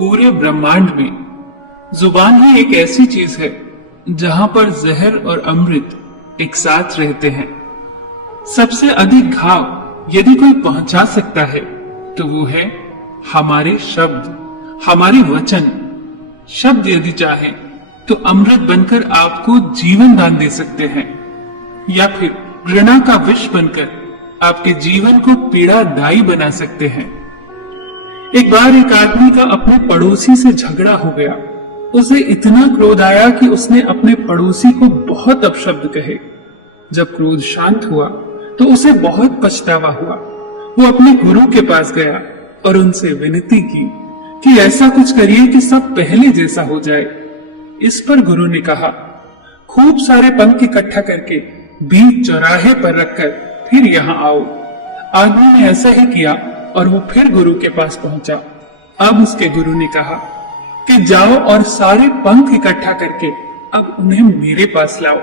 पूरे ब्रह्मांड में जुबान ही एक ऐसी चीज है जहां पर जहर और अमृत एक साथ रहते हैं। सबसे अधिक घाव यदि कोई पहुंचा सकता है तो वो है हमारे शब्द, हमारे वचन। शब्द यदि चाहे तो अमृत बनकर आपको जीवन दान दे सकते हैं, या फिर घृणा का विष बनकर आपके जीवन को पीड़ादायी बना सकते हैं। एक बार एक आदमी का अपने पड़ोसी से झगड़ा हो गया। उसे इतना क्रोध आया कि उसने अपने पड़ोसी को बहुत अपशब्द कहे। जब क्रोध शांत हुआ तो उसे बहुत पछतावा हुआ। वो अपने गुरु के पास गया और उनसे विनती की कि ऐसा कुछ करिए कि सब पहले जैसा हो जाए। इस पर गुरु ने कहा, खूब सारे पंख इकट्ठा करके बीच चौराहे पर रखकर फिर यहाँ आओ। आदमी ने ऐसा ही किया और वो फिर गुरु के पास पहुंचा। अब उसके गुरु ने कहा कि जाओ और सारे पंख इकट्ठा करके अब उन्हें मेरे पास लाओ।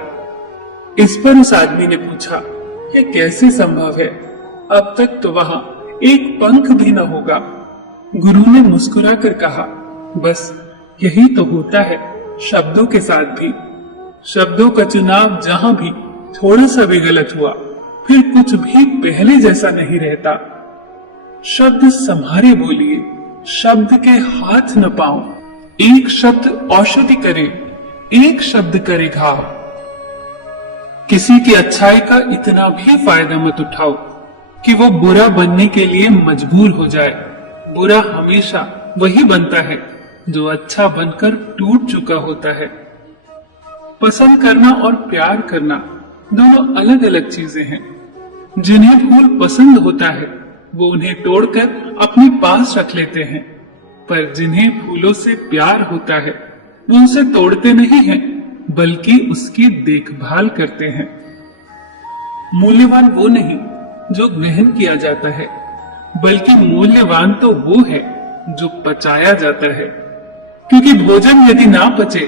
इस पर उस आदमी ने पूछा, यह कैसे संभव है? अब तक तो वहां एक पंख भी न होगा। गुरु ने मुस्कुराकर कहा, बस यही तो होता है शब्दों के साथ भी। शब्दों का चुनाव जहां भी थोड़ा सा भी गलत हुआ फिर कुछ भी पहले जैसा नहीं रहता। शब्द संभारे बोलिए, शब्द के हाथ न पाओ। एक शब्द औषधि करे, एक शब्द करे घाव। किसी की अच्छाई का इतना भी फायदा मत उठाओ कि वो बुरा बनने के लिए मजबूर हो जाए। बुरा हमेशा वही बनता है जो अच्छा बनकर टूट चुका होता है। पसंद करना और प्यार करना दोनों अलग अलग चीजें हैं। जिन्हें फूल पसंद होता है वो उन्हें तोड़कर अपने पास रख लेते हैं, पर जिन्हें फूलों से प्यार होता है वो उसे तोड़ते नहीं हैं बल्कि उसकी देखभाल करते हैं। मूल्यवान वो नहीं जो ग्रहण किया जाता है, बल्कि मूल्यवान तो वो है जो पचाया जाता है। क्योंकि भोजन यदि ना पचे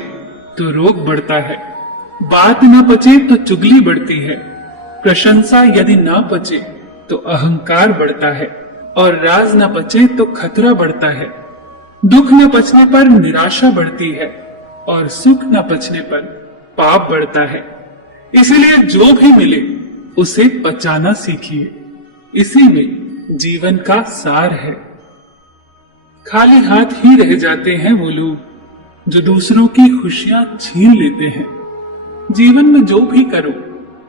तो रोग बढ़ता है, बात ना पचे तो चुगली बढ़ती है, प्रशंसा यदि ना पचे तो अहंकार बढ़ता है, और राज न पचे तो खतरा बढ़ता है। दुख न पचने पर निराशा बढ़ती है, और सुख न पचने पर पाप बढ़ता है। इसीलिए जो भी मिले उसे पचाना सीखिए। इसी में जीवन का सार है। खाली हाथ ही रह जाते हैं वो लोग जो दूसरों की खुशियां छीन लेते हैं। जीवन में जो भी करो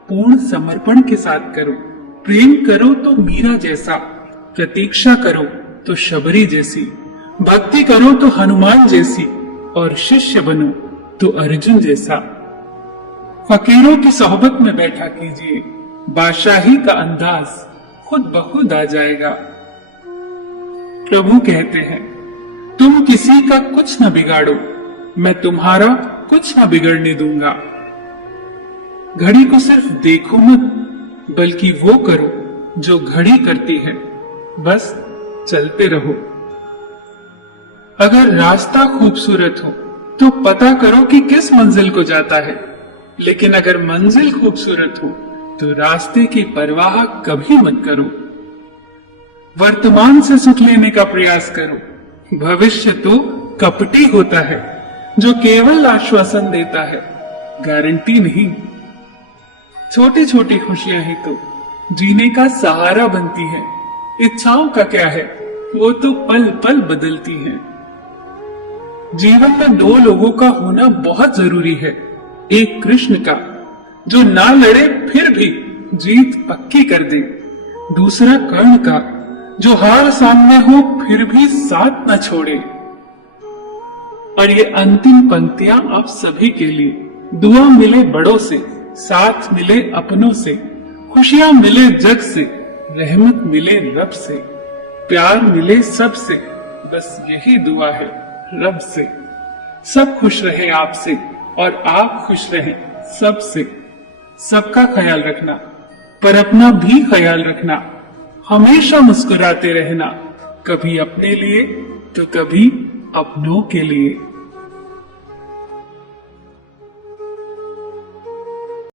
पूर्ण समर्पण के साथ करो। प्रेम करो तो मीरा जैसा, प्रतीक्षा करो तो शबरी जैसी, भक्ति करो तो हनुमान जैसी, और शिष्य बनो तो अर्जुन जैसा। फकीरों की सोहबत में बैठा कीजिए, बादशाही का अंदाज खुद ब खुद आ जाएगा। प्रभु कहते हैं, तुम किसी का कुछ न बिगाड़ो, मैं तुम्हारा कुछ न बिगड़ने दूंगा। घड़ी को सिर्फ देखो मत, बल्कि वो करो जो घड़ी करती है। बस चलते रहो। अगर रास्ता खूबसूरत हो तो पता करो कि किस मंजिल को जाता है, लेकिन अगर मंजिल खूबसूरत हो तो रास्ते की परवाह कभी मत करो। वर्तमान से सुख लेने का प्रयास करो। भविष्य तो कपटी होता है जो केवल आश्वासन देता है, गारंटी नहीं। छोटी छोटी खुशियां ही तो जीने का सहारा बनती हैं। इच्छाओं का क्या है, वो तो पल पल बदलती हैं। जीवन में दो लोगों का होना बहुत जरूरी है। एक कृष्ण का जो ना लड़े फिर भी जीत पक्की कर दे, दूसरा कर्ण का जो हार सामने हो फिर भी साथ न छोड़े। और ये अंतिम पंक्तियां आप सभी के लिए। दुआ मिले बड़ों से, साथ मिले अपनों से, खुशियां मिले जग से, रहमत मिले रब से, प्यार मिले सबसे, बस यही दुआ है रब से। सब खुश रहे आपसे और आप खुश रहें सबसे। सबका ख्याल रखना, पर अपना भी ख्याल रखना। हमेशा मुस्कुराते रहना, कभी अपने लिए तो कभी अपनों के लिए।